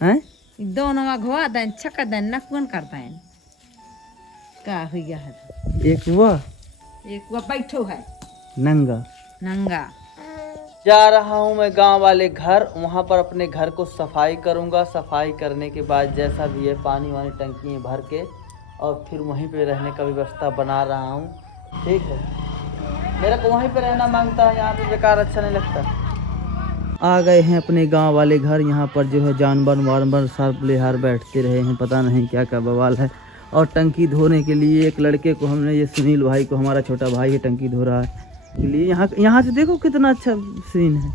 हैं दोनों घुआ दें छक्का दें नकुन करता है का हो गया है एक वो बैठो है नंगा नंगा। जा रहा हूँ मैं गांव वाले घर, वहाँ पर अपने घर को सफाई करूँगा। सफाई करने के बाद जैसा भी है पानी वानी टंकी में भर के और फिर वहीं पे रहने का व्यवस्था बना रहा हूँ। ठीक है, मेरा को वहीं पे रहना मांगता है, यहाँ पे बेकार अच्छा नहीं लगता। आ गए हैं अपने गांव वाले घर। यहाँ पर जो है जानवर वानवर सब लेहार बैठते रहे हैं, पता नहीं क्या क्या बवाल है। और टंकी धोने के लिए एक लड़के को हमने, ये सुनील भाई को, हमारा छोटा भाई है, टंकी धो रहा है के लिए। यहाँ से देखो कितना अच्छा सीन है।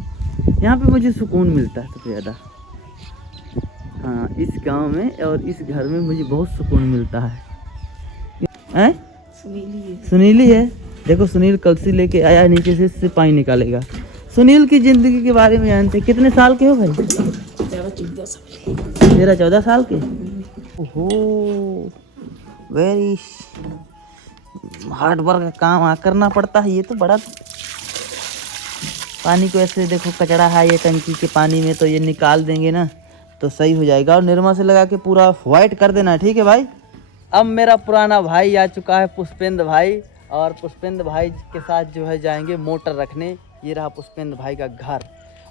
यहाँ पे मुझे सुकून मिलता है सबसे ज़्यादा। हाँ, इस गांव में और इस घर में मुझे बहुत सुकून मिलता है। सुनीली है, देखो सुनील कलसी लेके आया, नीचे से इससे पानी निकालेगा। सुनील की ज़िंदगी के बारे में जानते हैं। कितने साल के हो भाई? 13-14 साल के। ओहो, वेरी हार्ड वर्क काम करना पड़ता है। ये तो बड़ा पानी को ऐसे देखो, कचरा है ये टंकी के पानी में, तो ये निकाल देंगे ना तो सही हो जाएगा। और निरमा से लगा के पूरा वाइट कर देना। ठीक है भाई। अब मेरा पुराना भाई आ चुका है, पुष्पेंद्र भाई, और पुष्पेंद्र भाई के साथ जो है जाएंगे मोटर रखने। ये रहा पुष्पेंद्र भाई का घर,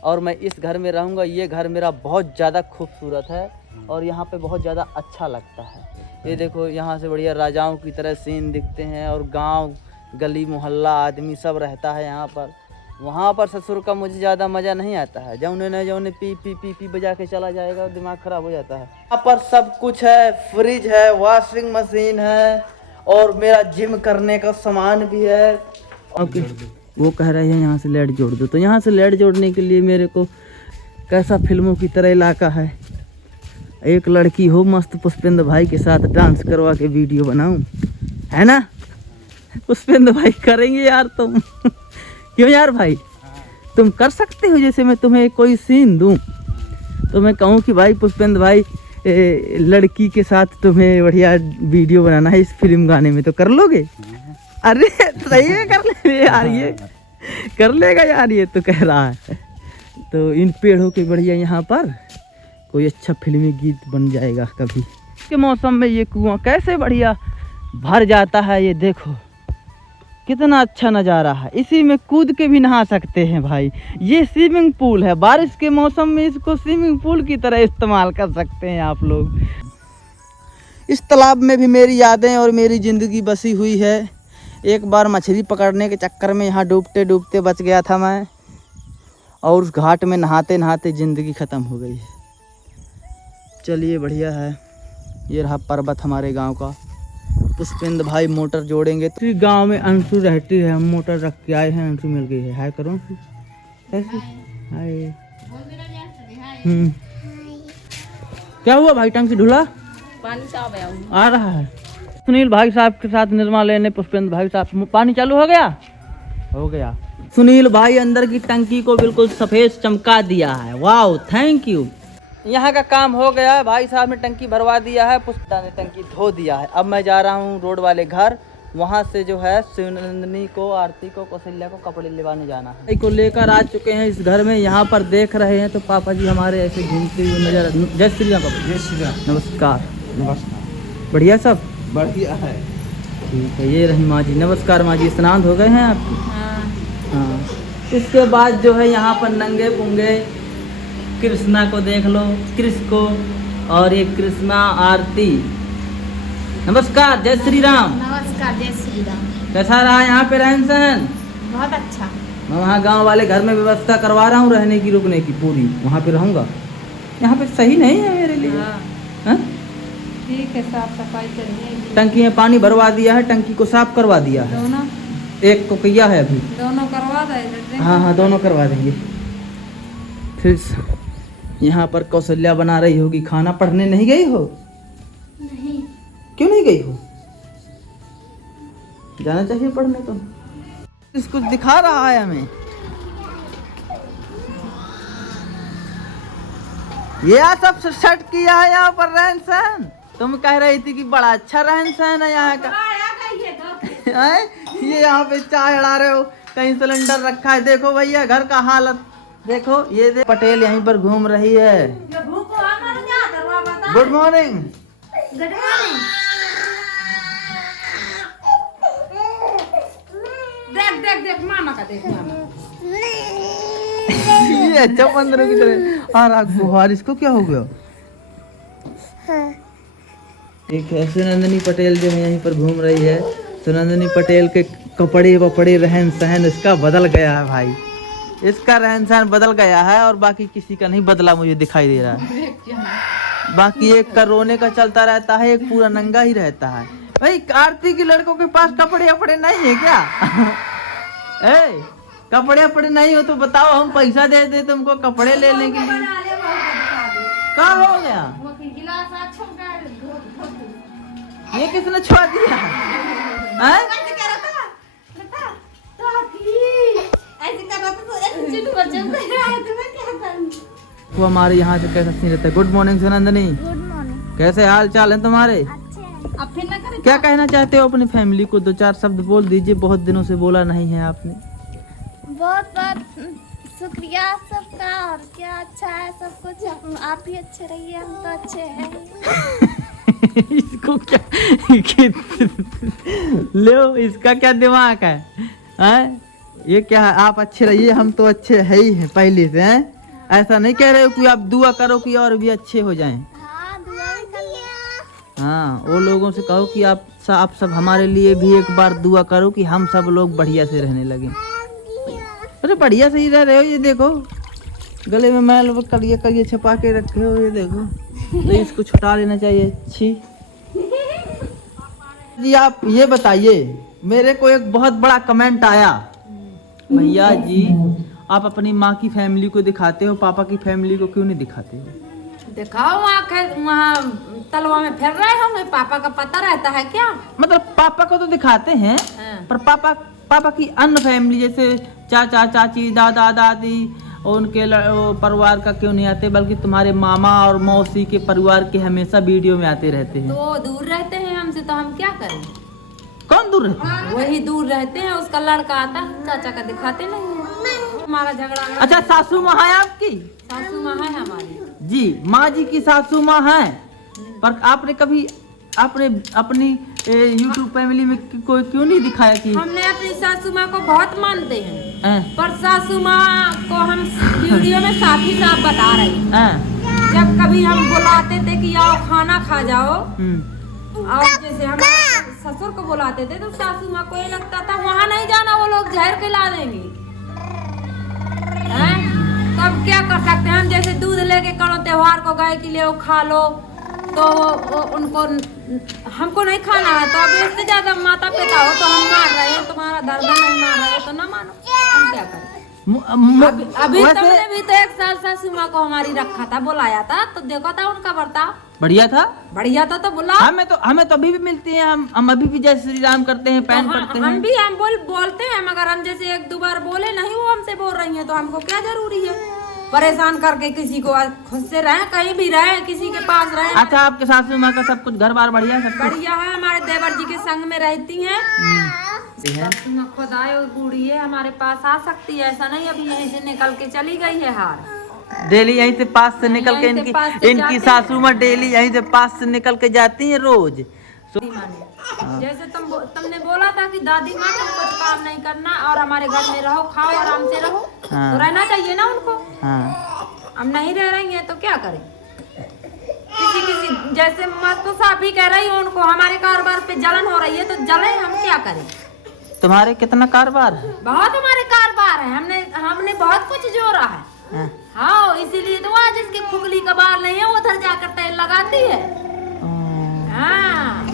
और मैं इस घर में रहूँगा। ये घर मेरा बहुत ज़्यादा खूबसूरत है और यहाँ पे बहुत ज़्यादा अच्छा लगता है। ये देखो, यहाँ से बढ़िया राजाओं की तरह सीन दिखते हैं, और गांव गली मोहल्ला आदमी सब रहता है यहाँ पर। वहाँ पर ससुर का मुझे ज़्यादा मज़ा नहीं आता है। जौने न जौने पी पी पी पी बजा के चला जाएगा, दिमाग ख़राब हो जाता है। यहाँ पर सब कुछ है, फ्रिज है, वॉशिंग मशीन है, और मेरा जिम करने का सामान भी है। ओके, वो कह रहे हैं यहाँ से लाइट जोड़ दो, तो यहाँ से लाइट जोड़ने के लिए मेरे को कैसा फिल्मों की तरह इलाका है, एक लड़की हो मस्त पुष्पेंद्र भाई के साथ डांस करवा के वीडियो बनाऊं, है ना पुष्पेंद्र भाई? करेंगे यार तुम क्यों यार भाई, तुम कर सकते हो? जैसे मैं तुम्हें कोई सीन दूं तो मैं कहूँ कि भाई पुष्पेंद्र भाई लड़की के साथ तुम्हें बढ़िया वीडियो बनाना है इस फिल्म गाने में, तो कर लोगे? अरे सही है, कर ले यार, ये कर लेगा यार, ये तो कह रहा है। तो इन पेड़ों के बढ़िया यहाँ पर कोई अच्छा फिल्मी गीत बन जाएगा कभी के मौसम में। ये कुआं कैसे बढ़िया भर जाता है, ये देखो कितना अच्छा नज़ारा है। इसी में कूद के भी नहा सकते हैं भाई। ये स्विमिंग पूल है, बारिश के मौसम में इसको स्विमिंग पूल की तरह इस्तेमाल कर सकते हैं आप लोग। इस तालाब में भी मेरी यादें और मेरी ज़िंदगी बसी हुई है। एक बार मछली पकड़ने के चक्कर में यहाँ डूबते डूबते बच गया था मैं, और उस घाट में नहाते नहाते ज़िंदगी ख़त्म हो गई है। चलिए बढ़िया है। ये रहा पर्वत हमारे गांव का। पुष्पेंद्र भाई मोटर जोड़ेंगे। तो गांव में अंशु रहती है, हम मोटर रख के आए हैं, अंशु मिल गई है। हाय करो ऐसे। हाय। क्या हुआ भाई, टंकी ढुला? पानी साफ है आ रहा है। सुनील भाई साहब के साथ निर्मा लेने पुष्पेंद्र भाई साहब, पानी चालू हो गया? हो गया। सुनील भाई अंदर की टंकी को बिल्कुल सफ़ेद चमका दिया है। वाह, थैंक यू। यहाँ का काम हो गया है, भाई साहब ने टंकी भरवा दिया है, पुष्पा ने टंकी धो दिया है। अब मैं जा रहा हूँ रोड वाले घर, वहाँ से जो है शिवनंदिनी को, आरती को, कौशल्या को कपड़े लेवाने जाना है। को लेकर आ चुके हैं इस घर में। यहाँ पर देख रहे हैं तो पापा जी हमारे ऐसे घूमते हुए नजर। जय श्री राम पापा। जय श्री राम। नमस्कार। नमस्कार। बढ़िया सब बढ़िया है। ठीक है, ये रही माँ जी। नमस्कार माँ जी, स्नान हो गए हैं आपके? हाँ। इसके बाद जो है यहाँ पर नंगे पुंगे कृष्णा को देख लो, कृष्ण को, और ये कृष्णा आरती। नमस्कार, जय श्री राम। नमस्कार, जय श्री राम। कैसा रहा यहाँ पे रहन सहन? बहुत अच्छा। मैं वहाँ गांव वाले घर में व्यवस्था करवा रहा हूँ रहने की, रुकने की पूरी, वहाँ पे रहूँगा। यहाँ पे सही नहीं है मेरे लिए। हाँ? ठीक है, साफ सफाई करिए। टंकी में पानी भरवा दिया है, टंकी को साफ करवा दिया है। दोनों? एक को किया है अभी। दोनों करवा देंगे। हाँ हाँ, दोनों करवा देंगे। फिर यहाँ पर कौशल्या बना रही होगी खाना। पढ़ने नहीं गई हो? नहीं। क्यों नहीं गई हो? जाना चाहिए पढ़ने तो। इसको दिखा रहा है हमें। ये सब सेट किया है यहाँ पर रहन सहन। तुम कह रही थी कि बड़ा अच्छा रहन सहन है यहाँ का। ये यहाँ पे चाय अड़ा रहे हो, कहीं सिलेंडर रखा है। देखो भैया घर का हालत देखो। ये पटेल यहीं पर घूम रही है। Good morning. Good morning. देख देख देख मामा का देख मामा। ये अच्छा बंदरों की तरह आ रहा गुहार, इसको क्या हो गया? एक है सुनंदनी पटेल जो है यहीं पर घूम रही है। सुनंदनी पटेल के कपड़े वपड़े रहन सहन इसका बदल गया है भाई, इसका रहन सहन बदल गया है और बाकी किसी का नहीं बदला मुझे दिखाई दे रहा है। बाकी एक का रोने का चलता रहता है, एक पूरा नंगा ही रहता है। भाई आरती की लड़कों के पास कपड़े वपड़े नहीं है क्या? ए, कपड़े वपड़े नहीं हो तो बताओ, हम पैसा दे दे तुमको कपड़े लेने के लिए। क्या हो गया? ये किसने छुआ दिया? वो हमारे यहाँ से कैसा सीन रहता है। Good morning Sunandini. Good morning. कैसे हाल चाल है तुम्हारे? अच्छे। अब फिर ना करें। क्या कहना चाहते हो अपनी फैमिली को? 2-4 शब्द बोल दीजिए, बहुत दिनों से बोला नहीं है आपने। बहुत बहुत शुक्रिया सबका, और क्या अच्छा है सब कुछ। आप भी अच्छे रहिए, हम तो अच्छे हैं। इसको क्या लो, इसका क्या दिमाग है? हैं? ये क्या है? आप अच्छे रहिए, हम तो अच्छे है ही हैं पहले से। हैं? ऐसा नहीं कह रहे हो कि आप दुआ करो कि और भी अच्छे हो जाएं। हाँ, दुआ भी कर लिया। हाँ, वो लोगों से कहो कि आप सब हमारे लिए भी एक बार दुआ करो कि हम सब लोग बढ़िया से रहने लगे। अरे बढ़िया से ही रह रहे हो, ये देखो गले में मैल करिए करिए छपा के रखे हो, ये देखो। तो इसको छुटा लेना चाहिए। अच्छी जी, आप ये बताइए, मेरे को एक बहुत बड़ा कमेंट आया, भैया जी आप अपनी माँ की फैमिली को दिखाते हो, पापा की फैमिली को क्यों नहीं दिखाते हो? दिखाओ, वहाँ तलवा में फिर रहे होंगे, पापा का पता रहता है क्या? मतलब पापा को तो दिखाते हैं, पर पापा की अन्य फैमिली जैसे चाचा चाची दादा दादी और उनके परिवार का क्यों नहीं आते, बल्कि तुम्हारे मामा और मौसी के परिवार के हमेशा वीडियो में आते रहते हैं। तो दूर रहते हैं हमसे, तो हम क्या करें? कौन दूर रहते हैं? वही दूर रहते हैं, उसका लड़का आता है, चाचा का दिखाते नहीं है। हमारा झगड़ा। अच्छा, सासू माँ है आपकी? सासू माँ है हमारी जी, माँ जी की सासू माँ है, पर आपने कभी आपने अपनी YouTube फैमिली में कोई क्यों नहीं दिखाया कि हमने अपनी सासू माँ को बहुत मानते हैं, हैं? पर सासू माँ को हम वीडियो में साफ ही साफ बता रहे हैं। हैं? जब कभी हम बुलाते थे कि आओ खाना खा जाओ, और जैसे हम ससुर को बुलाते थे तो सासू माँ को ये लगता था वहाँ नहीं जाना, वो लोग जहर के ला देंगे। हैं? तब क्या कर सकते हैं हम? जैसे दूध लेके करो त्योहार को गाय के लिए वो खा लो, तो उनको हमको नहीं खाना है, तो अब इससे ज्यादा माता पिता हो तो हम मार रहे हैं, तुम्हारा धर्म नहीं मार रहे हो तो ना मानो, हम क्या करें? अभी तुमने भी तो 1 साल सासू माँ को हमारी रखा था, बुलाया था, तो देखो था उनका बर्ताव बढ़िया था। बढ़िया था तो बुला। हमें तो अभी भी मिलती हैं, हम अभी भी जय श्री राम करते हैं, पैन पढ़ते हैं। हम भी बोलते हैं, मगर हम जैसे 1-2 बार बोले नहीं, वो हमसे बोल रही है, तो हमको क्या जरूरी है परेशान करके किसी को? खुद से रहे, कहीं भी रहे, किसी के पास रहे। अच्छा, आपके सासू माँ का सब कुछ घर बार बढ़िया है? सब बढ़िया है, हमारे देवर जी के संग में रहती हैं। है। खुद आए और बूढ़ी है, हमारे पास आ सकती है, ऐसा नहीं अभी यहीं से निकल के चली गई है हार। डेली यहीं से पास से निकल के यहीं से पास से इनकी जाते सासू माँ डेली यहीं से पास से निकल के जाती हैं रोज। जैसे तुमने बोला था कि दादी माँ तुम कुछ काम नहीं करना और हमारे घर में रहो, खाओ आराम से रहो, तो रहना चाहिए ना उनको। हाँ। हम नहीं रह रही हैं तो क्या करें? किसी जैसे मत तो साफ ही कह रही हूँ, उनको हमारे कारोबार पे जलन हो रही है तो जले, हम क्या करें? तुम्हारे कितना कारोबार है? बहुत हमारे कारोबार है, हमने बहुत कुछ जोड़ा है। हाँ, इसीलिए तो आज इसके फुगली का बाल नहीं है, वो उधर जाकर तेल लगाती है। हाँ,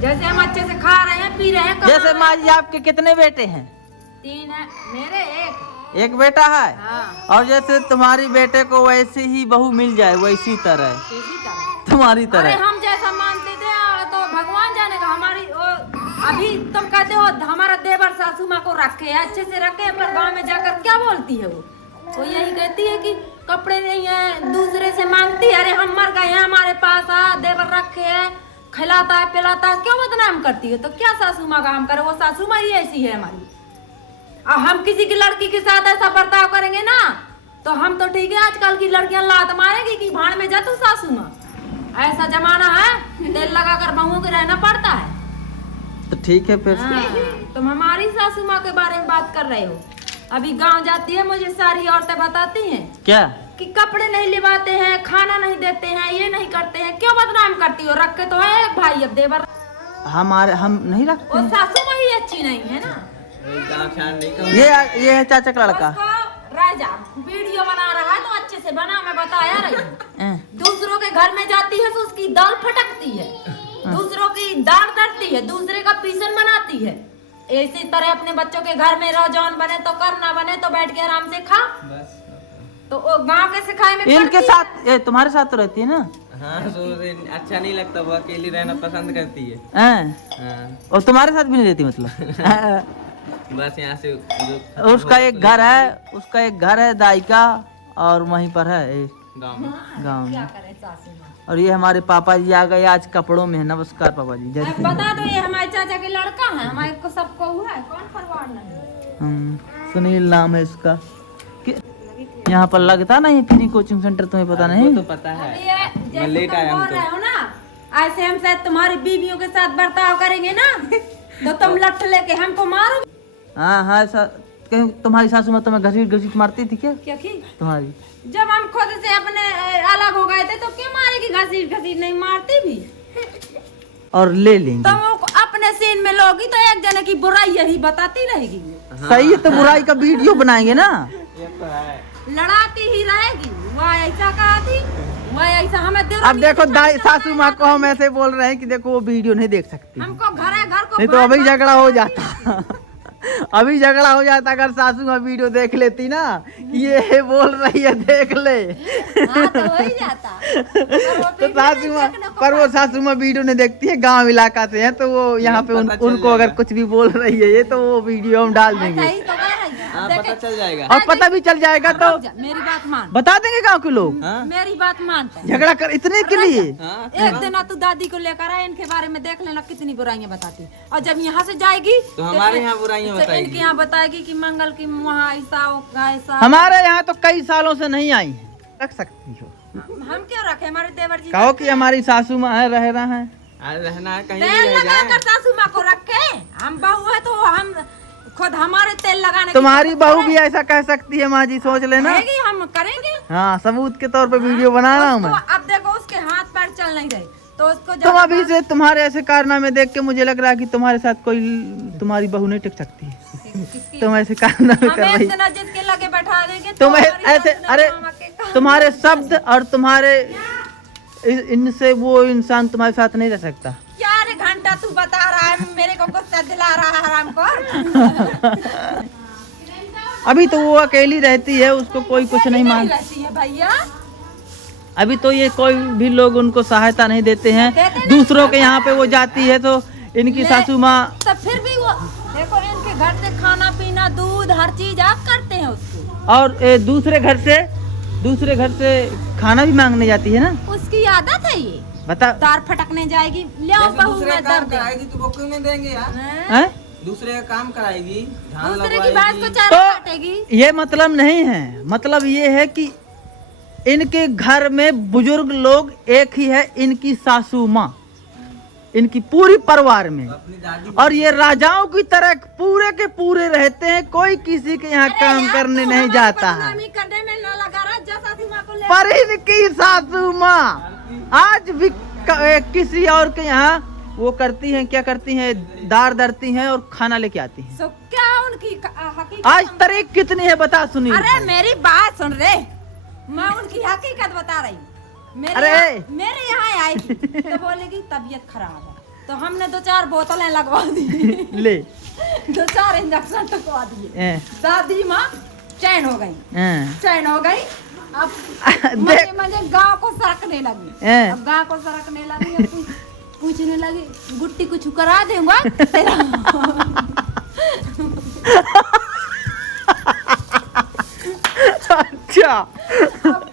जैसे हम अच्छे से खा रहे हैं, पी रहे हैं। जैसे माँ जी, आपके कितने बेटे हैं? 3 है, मेरे एक बेटा है। हाँ। और जैसे तुम्हारी बेटे को वैसे ही बहू मिल जाए, वैसी तरह तुम्हारी तरह। अरे हम जैसा मानते थे तो भगवान जाने का। हमारी अभी तुम कहते हो हमारा देवर सासू माँ को रखे है, अच्छे से रखे, पर गाँव में जाकर क्या बोलती है वो यही कहती है कि कपड़े नहीं है, दूसरे से मांगती है। अरे हम मर गए हैं, हमारे पास देवर रखे है, खिलाता है पिलाता है, क्यों बदनाम करती है? तो क्या सासू माँ का हम करे? वो सासू माँ ही ऐसी है हमारी। अब हम किसी की लड़की के साथ ऐसा बर्ताव करेंगे ना, तो हम तो ठीक है, आजकल की लड़कियां लात मारेंगी कि भाड़ में जा तू सासू सासू माँ, ऐसा जमाना है तेल लगाकर बहुओं के रहना पड़ता है। तो ठीक है फिर। हाँ, तुम हमारी सासू माँ के बारे में बात कर रहे हो। अभी गांव जाती है, मुझे सारी औरतें बताती हैं क्या कि कपड़े नहीं लिवाते हैं, खाना नहीं देते हैं, ये नहीं करते हैं। क्यों बदनाम करती हो? रखे तो है एक भाई, अब देवर हम नहीं रखते और सासू माँ ही अच्छी नहीं है ना। ये है चाचा का लड़का। उसको राजा वीडियो बना रहा है तो अच्छे से बना, मैं बताया रही हूँ। दूसरों के घर में जाती है तो उसकी दाल फटकती है, दूसरों की दाल करती है, दूसरे का पीसन बनाती है। इसी तरह अपने बच्चों के घर में रहो, जौन बने तो कर, ना बने तो बैठ के आराम से खा। तो वो गाँव के सिखाए में इनके साथ तुम्हारे साथ तो रहती है ना। हाँ, तो अच्छा नहीं लगता, वो अकेली रहना पसंद करती है। हाँ। और तुम्हारे साथ भी नहीं रहती मतलब? बस यहाँ से उसका एक घर है दाई का, और वहीं पर है गाँव में। गाँव क्या में। करे सासू माँ। और ये हमारे पापा जी आ गए आज कपड़ों में। नमस्कार पापा जी। जय अब बता दो, ये हमारे चाचा के लड़का है, हमारे को सबको हुआ है, कौन परवार नहीं। सुनील नाम है इसका। यहाँ पर लगता नहीं फ्री कोचिंग सेंटर, तुम्हें पता नहीं? वो तो पता है, मैं लेट आया हूँ। बोल रहे हो ना, ऐसे हम शायद तुम्हारी बीवियों के साथ बर्ताव करेंगे ना तो तुम लठ लेके हमको मारो। हाँ कहीं तुम्हारी सासू माँ तुम्हें घसीट मारती थी क्या? क्या की? तुम्हारी जब हम खुद से अपने अलग हो गए थे तो क्यों मारेगी? घसीट नहीं मारती भी। और ले लेंगे। तुम अपने सीन में लोगी तो एक जने की बुराई यही बताती रहेगी। सही है, तो बुराई का वीडियो बनाएंगे ना। ये तो है। लड़ाती ही रहेगी। वह ऐसा कहा थी, वह ऐसा हमें दे। अब देखो दाई सासू माँ को हम ऐसे बोल रहे हैं कि देखो वो वीडियो नहीं देख सकती, हमको घर को नहीं तो अभी झगड़ा हो जाता। अभी झगड़ा हो जाता अगर सासू माँ वीडियो देख लेती ना, ये बोल रही है देख ले। हाँ, तो हो ही जाता। तो सासू माँ, पर वो सासू माँ वीडियो नहीं देखती है, गांव इलाका से है, तो वो यहाँ पे उनको अगर कुछ भी बोल रही है ये, तो वो वीडियो हम डाल देंगे। सही तो कह रही है। हाँ, पता चल जाएगा। और पता भी चल जाएगा तो मेरी बात मान, बता देंगे गांव के लोग। हाँ? मेरी बात मानते हैं। झगड़ा कर इतने के लिए। हाँ, एक दिन तू दादी को लेकर आए, इनके बारे में देख लेना कितनी बुराइयां बताती। और जब यहाँ से जाएगी तो हमारे यहाँ बुराइयां तो बताएगी। इनके यहाँ बताएगी कि मंगल की वहाँ ऐसा। हमारे यहाँ तो कई सालों से नहीं आई है, रख सकती हो। हम क्यों रखे? हमारे देवर जी कहो कि हमारी सासू माँ है, रह रहा है। आज रहना है, कहीं तेल भी रह लगाकर जाए। सासू माँ को रखे। हम बहू है तो हम खुद हमारे तेल लगाने की तुम्हारी कोशिश बहू करें। भी ऐसा कह सकती है माँ जी, सोच लेना। कहेगी, हम करेंगे। हाँ, सबूत के तौर पे वीडियो बना रहा हूँ मैं। उसको अब देखो उसके हाथ पैर चल नहीं रहे तो उसको तुम अभी से तुम्हारे ऐसे कारनामे देख के मुझे लग रहा है कि तुम्हारे साथ कोई तुम्हारी बहू नहीं टिक सकती है। तुम ऐसे कारनामे कर हमें रही। एक दिन जिसके लगे बैठा देंगे तुम हमारी ऐसे, बहू ने अरे मामा के कहा। तुम्हारे शब्द और तुम्हारे इनसे वो इंसान तुम्हारे साथ नहीं रह सकता। क्या रे घंटा तू बता रहा है, मेरे को गुस्सा दिला रहा है हरामखोर। अभी तो वो अकेली रहती है, उसको कोई कुछ नहीं मान। रहती है भैया। अभी तो ये कोई भी लोग उनको सहायता नहीं देते हैं। देते नहीं। दूसरों के यहाँ पे वो जाती है तो इनकी सासू माँ, तब फिर भी वो देखो इनके घर से खाना पीना दूध हर चीज आप करते हैं उसको। और दूसरे घर से खाना भी मांगने जाती है ना। उसकी आदत है ये। बता। तार फटकने जाएगी, ले आओ जैसे बहू दूसरे में काम दर्द। कराएगी तो वो क्यों नहीं देंगे यार? हैं? दूसरे का काम कराएगी, धान दूसरे की बात को लगवाएगी। चारा तो काटेगी। ये मतलब नहीं है, मतलब ये है कि इनके घर में बुजुर्ग लोग एक ही है, इनकी सासू माँ, इनकी पूरी परिवार में। अपनी दादी और ये राजाओं की तरह पूरे के पूरे रहते हैं, कोई किसी के यहाँ काम करने नहीं जाता है। बदनामी करने में न लगा रहा, जा सासू माँ को ले। पर इनकी सासू माँ आज भी किसी और के यहाँ वो करती हैं, क्या करती हैं, दार दरती हैं और खाना लेके आती हैं। सो क्या उनकी हकीकत? आज तारीख कितनी है बता सुनील। अरे मेरी बात सुन रे, मैं उनकी हकीकत बता रही हूँ। अरे! मेरे यहाँ आई थी, तो बोलेगी तबीयत खराब है, तो हमने 2-4 बोतलें लगवा दी। ले 2-4 इंजेक्शन लगवा दिए। दादी माँ चैन हो गई। अब देख। मुझे गाँव को सरकने लगी। अब गाँव को सरकने लगी, अब पूछने लगी गुट्टी कुछ करा दूंगा तेरा। अच्छा। अब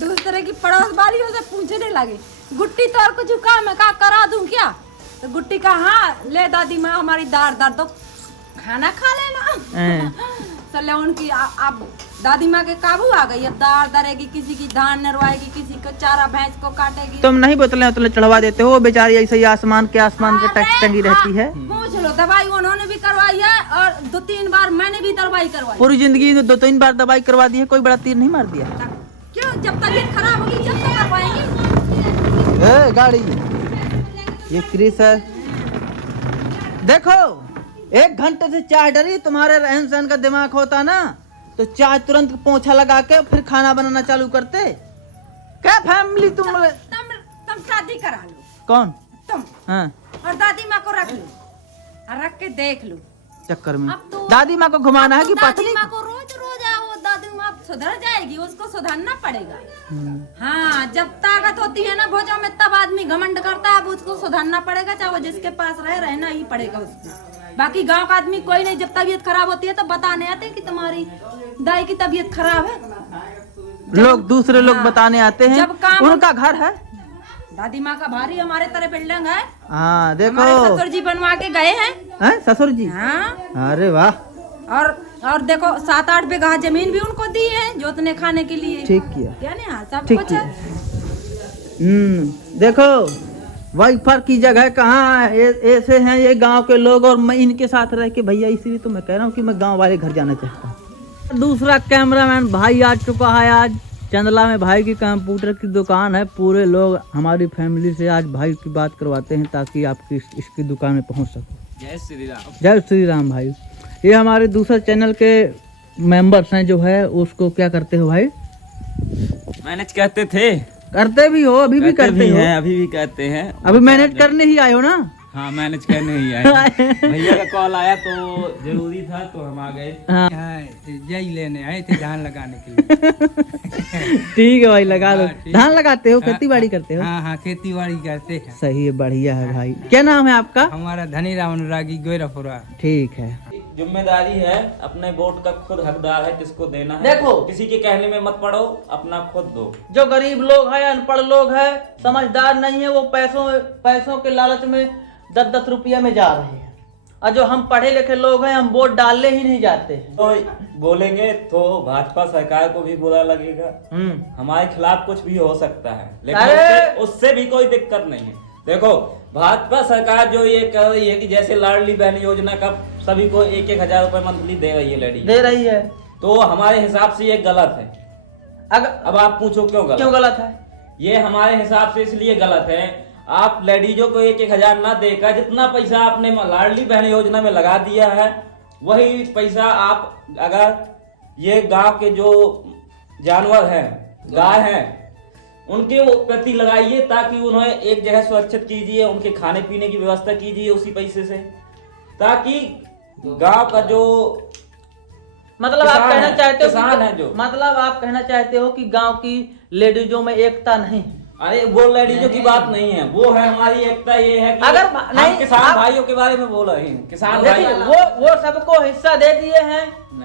दूसरे की पड़ोस वालियों से पूछने लगे गुट्टी तो और कुछ काम है, का करा दूं क्या? तो गुट्टी का हाँ ले दादी माँ हमारी दार तो खाना खा लेना। चले उनकी अब दादी माँ के काबू आ गई। अब दार दरेगी, किसी की धान नरवाएगी, किसी को चारा भैंस को काटेगी। तुम नहीं बोतलें उतले चढ़वा देते हो, बेचारी ऐसे ही आसमान के टंगी रहती है। पूछ लो, दवाई उन्होंने भी करवाई है और 2-3 बार मैंने भी दवाई करवाई। पूरी जिंदगी में 2-3 बार दवाई करवा दी है, कोई बड़ा तीर नहीं मार दिया। क्यों? जब तबीयत खराब होगी जब तक करवाएंगी। ए गाड़ी, ये क्रिस है। देखो 1 घंटे से चाय डरी, तुम्हारे रहन सहन का दिमाग होता ना तो चाय तुरंत पोंछा लगा के फिर खाना बनाना चालू करते। क्या फैमिली तुम शादी करा लो। कौन? तुम। हाँ। और दादी माँ को रख लो और रख के देख लो चक्कर में अब तो दादी माँ को घुमाना है कि दादी पत्नी माँ को रोज रोज आओ, दादी माँ सुधर जाएगी, उसको सुधरना पड़ेगा। हाँ, जब ताकत होती है ना भोजों में तब आदमी घमंड करता है। अब उसको सुधरना पड़ेगा, चाहे वो जिसके पास रहना ही पड़ेगा उसको। बाकी गांव का आदमी कोई नहीं, जब तबीयत खराब होती है तो बताने आते हैं कि तुम्हारी दाई की तबीयत खराब है। लोग दूसरे लोग बताने आते हैं। जब काम उनका घर है, दादी माँ का भारी हमारे तरह बिल्डिंग है। हाँ देखो हमारे ससुर जी बनवा के गए हैं। ससुर जी? हाँ। अरे वाह। और देखो 7-8 बीघा जमीन भी उनको दी है जोतने खाने के लिए। ठीक किया, क्या नहीं? हाँ, सब ठीक कुछ किया। है। देखो वाइफर की जगह कहाँ है, ऐसे हैं ये गांव के लोग और मैं इनके साथ रह के भैया, इसीलिए तो मैं कह रहा हूँ कि मैं गांव वाले घर जाना चाहता हूँ। दूसरा कैमरामैन भाई आ चुका है आज चंदला में। भाई की कंप्यूटर की दुकान है, पूरे लोग हमारी फैमिली से आज भाई की बात करवाते हैं ताकि आपकी इसकी दुकान में पहुँच सको। जय श्री राम। जय श्री राम भाई। ये हमारे दूसरे चैनल के मेंबर्स हैं जो है, उसको क्या करते हो भाई? मैनेज करते थे, करते भी हो, अभी भी करते हो? अभी भी करते हैं। अभी मैनेज करने ही आए हो ना? हाँ, मैनेज करने ही आए। भैया का कॉल आया तो जरूरी था तो हम आ गए। हाँ यही लेने आए थे, धान लगाने के लिए। ठीक है भाई, लगा लो। ठीक। धान लगाते हो, खेती बाड़ी करते हो? हाँ, खेती बाड़ी करते हैं। सही है, बढ़िया है भाई। क्या नाम है आपका? हमारा धनीराम अनुरागी गोयरापुरा। ठीक है। जिम्मेदारी है, अपने वोट का खुद हकदार है, किसको देना है। देखो, किसी के कहने में मत पड़ो, अपना खुद दो। जो गरीब लोग हैं, अनपढ़ लोग हैं, समझदार नहीं है, वो पैसों के लालच में 10-10 रुपया में जा रहे हैं। और जो हम पढ़े लिखे लोग हैं, हम वोट डालने ही नहीं जाते हैं। तो बोलेंगे तो भाजपा सरकार को भी बुरा लगेगा, हमारे खिलाफ कुछ भी हो सकता है, लेकिन उससे भी कोई दिक्कत नहीं है। देखो, भाजपा सरकार जो ये कर रही है कि जैसे लाडली बहन योजना का सभी को 1-1 हजार रुपए मंथली दे रही है, दे रही है, तो हमारे हिसाब से ये गलत है। अब आप पूछो क्यों गलत है? ये हमारे हिसाब से इसलिए गलत है, आप लेडीजों को 1-1 हजार ना देकर जितना पैसा आपने लाडली बहन योजना में लगा दिया है, वही पैसा आप अगर ये गांव के जो जानवर हैं, गाय हैं, उनके प्रति लगाइए, ताकि उन्हें एक जगह सुरक्षित कीजिए, उनके खाने पीने की व्यवस्था कीजिए उसी पैसे से, ताकि गांव का जो मतलब आप कहना चाहते हो किसान है जो, मतलब आप कहना चाहते हो कि गांव की लेडीजों में एकता नहीं? अरे वो लेडीजों की बात नहीं है, वो है हमारी एकता। ये है कि अगर नहीं, किसान भाइयों के बारे में बोल रहे हैं। किसान भाई वो सबको हिस्सा दे दिए हैं,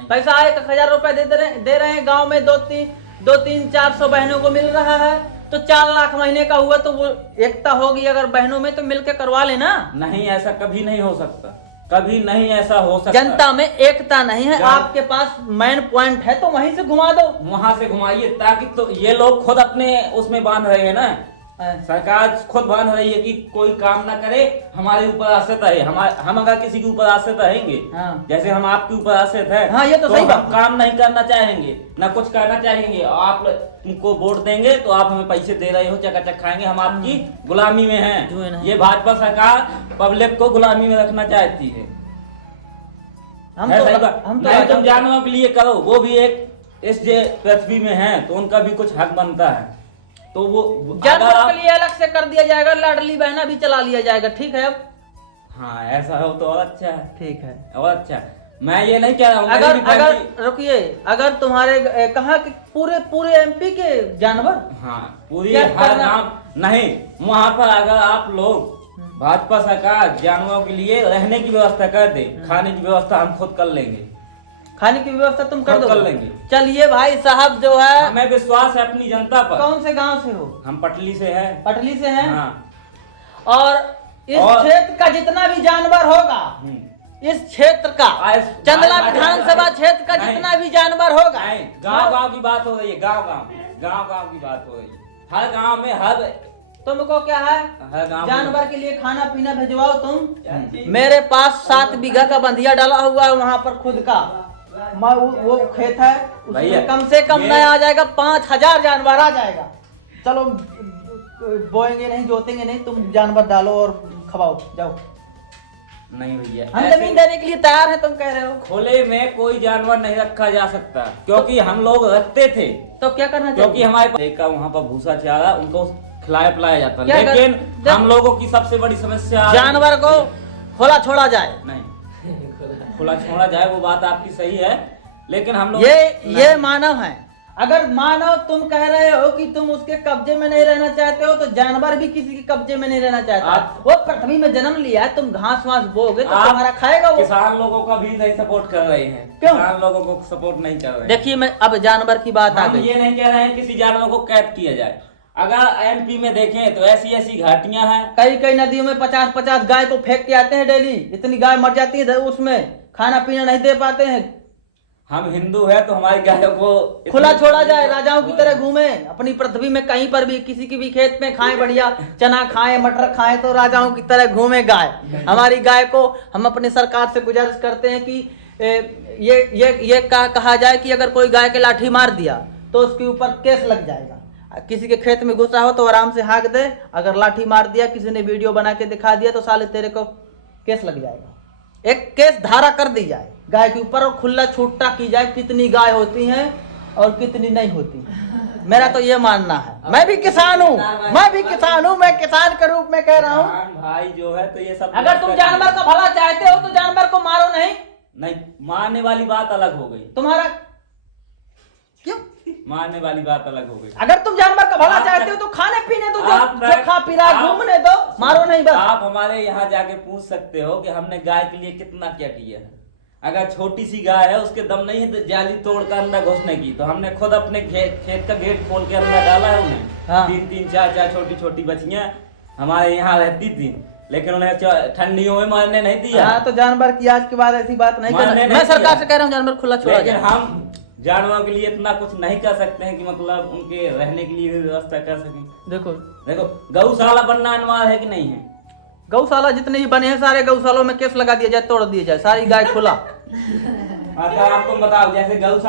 पैसा 1,000 रुपए दे रहे हैं। गांव में 2-3-400 बहनों को मिल रहा है, तो 4 लाख महीने का हुआ, तो वो एकता होगी। अगर बहनों में तो मिलके करवा लेना। नहीं, ऐसा कभी नहीं हो सकता, कभी नहीं ऐसा हो सकता। जनता में एकता नहीं है। आपके पास मेन पॉइंट है तो वहीं से घुमा दो, वहां से घुमाइए, ताकि तो ये लोग खुद अपने उसमें बांध रहे हैं ना, सरकार खुद बांध रही है कि कोई काम ना करे, हमारे ऊपर आश्रित है। हम अगर किसी के ऊपर आश्रित रहेंगे, जैसे हम आपके ऊपर आश्रित है, हाँ, ये तो सही बात। हम काम नहीं करना चाहेंगे, ना कुछ करना चाहेंगे, आप तुमको वोट देंगे तो आप हमें पैसे दे रहे हो, चकाचक खाएंगे, हम आपकी गुलामी में हैं। ये भाजपा सरकार पब्लिक को गुलामी में रखना चाहती है। तुम जानवरों के लिए करो, वो भी एक इस पृथ्वी में है, तो उनका भी कुछ हक बनता है। तो वो जानवरों के लिए अलग से कर दिया जाएगा, लाडली बहना भी चला लिया जाएगा। ठीक है, अब हाँ, ऐसा हो तो और अच्छा है। ठीक है, और अच्छा। मैं ये नहीं कह रहा हूँ, अगर रुकिए, अगर तुम्हारे कहा कि पूरे MP के जानवर, हाँ, पूरी हर गांव नहीं, वहाँ पर अगर आप लोग भाजपा सरकार जानवरों के लिए रहने की व्यवस्था कर दे, खाने की व्यवस्था हम खुद कर लेंगे। खाने की व्यवस्था तुम कर लेंगे। चलिए भाई साहब, जो है हमें विश्वास है अपनी जनता पर। कौन से गांव से हो? हम पटली से हैं। पटली से हैं? हाँ। और इस क्षेत्र का जितना भी जानवर होगा, इस क्षेत्र का चंदला विधानसभा क्षेत्र का नहीं। जितना भी जानवर होगा, गांव गांव की बात हो रही है, गांव गांव की बात हो रही है। हर गांव में हर तुमको क्या है, हर गांव में- जानवर के लिए खाना पीना भिजवाओ तुम। मेरे पास 7 बीघा का बंधिया डाला हुआ है वहाँ पर खुद का, वो खेत है, भैया, उसमें कम से कम ये- न आ जाएगा 5000 जानवर आ जाएगा। चलो बोएंगे नहीं, जोतेंगे नहीं, तुम जानवर डालो और खवाओ, जाओ। नहीं भैया, हम ऐसे जमीन देने के लिए तैयार है, तुम कह रहे हो। खुले में कोई जानवर नहीं रखा जा सकता, क्योंकि हम लोग रखते थे, तो क्या करना क्योंकि चाहिए? हमारे देखा वहाँ पर भूसा चारा उनको खिलाया पिलाया जाता, क्या कर- लेकिन जब- हम लोगों की सबसे बड़ी समस्या जानवर को खोला छोड़ा जाए, नहीं खुला छोड़ा जाए, वो बात आपकी सही है, लेकिन हम लोग ये मानव है। अगर मानव तुम कह रहे हो कि तुम उसके कब्जे में नहीं रहना चाहते हो, तो जानवर भी किसी के कब्जे में नहीं रहना चाहता। वो पृथ्वी में जन्म लिया है, तुम घास वास बोगे तो आप तुम्हारा खाएगा वो। किसान लोगों का भी नहीं सपोर्ट कर रहे हैं, क्यों? किसान लोगों को सपोर्ट नहीं कर रहे हैं। देखिए, मैं अब जानवर की बात आ हम गई। ये नहीं कह रहे हैं किसी जानवर को कैद किया जाए। अगर एमपी में देखें तो ऐसी ऐसी घाटियां हैं, कई कई नदियों में 50-50 गाय को फेंक के आते हैं डेली, इतनी गाय मर जाती है, उसमें खाना पीना नहीं दे पाते हैं। हम हिंदू है तो हमारी गायों को खुला छोड़ा जाए, राजाओं की तरह घूमे अपनी पृथ्वी में, कहीं पर भी किसी की भी खेत में खाएं, बढ़िया चना खाएं, मटर खाएं, तो राजाओं की तरह घूमे गाय। हमारी गाय को हम अपनी सरकार से गुजारिश करते हैं कि ये कहा जाए कि अगर कोई गाय के लाठी मार दिया तो उसके ऊपर केस लग जाएगा। किसी के खेत में घुसा हो तो आराम से हाँक दे, अगर लाठी मार दिया, किसी ने वीडियो बना के दिखा दिया, तो साले तेरे को केस लग जाएगा। एक केस धारा कर दी जाए गाय के ऊपर और खुला छूटा की जाए कितनी गाय होती हैं और कितनी नहीं होती। मेरा तो ये मानना है। मैं भी किसान हूँ, मैं किसान के रूप में कह रहा हूँ। किसान भाई जो है तो ये सब अगर तुम जानवर का भला चाहते हो तो जानवर को मारो नहीं मारने वाली बात अलग हो गई, तुम्हारा क्यों? मारने वाली बात अलग हो गई। अगर तुम जानवर का भला चाहते हो तो खाने पीने दो, आप- जो खा पी रहा है आप- घूमने दो, मारो नहीं बस। आप हमारे यहाँ जाके पूछ सकते हो कि हमने गाय के लिए कितना क्या किया है। अगर छोटी सी गाय है, उसके दम नहीं है तो जाली तोड़कर अंदर घुसने की, तो हमने खुद अपने खेत का गेट खोल के अंदर डाला है उन्हें। हाँ। 3-3, 4-4 छोटी छोटी बच्चियां हमारे यहाँ रहती थी, लेकिन उन्हें ठंडियों में मरने नहीं दिया। हाँ, तो जानवर की आज के बाद ऐसी बात नहीं मारने करना। नहीं मैं सरकार दिया। से कह रहा हूँ जानवर खुला छोड़ा लेकिन जाए। हम जानवरों के लिए इतना कुछ नहीं कर सकते हैं कि मतलब उनके रहने के लिए भी व्यवस्था कर सकें। देखो गौशाला बनना अनिवार्य है कि नहीं है? गौशाला जितने भी बने हैं सारे गौशालों में केस लगा दिया जाए, तोड़ दिया जाए, सारी गाय खुला। अच्छा आपको बताओ, जैसे गौशाला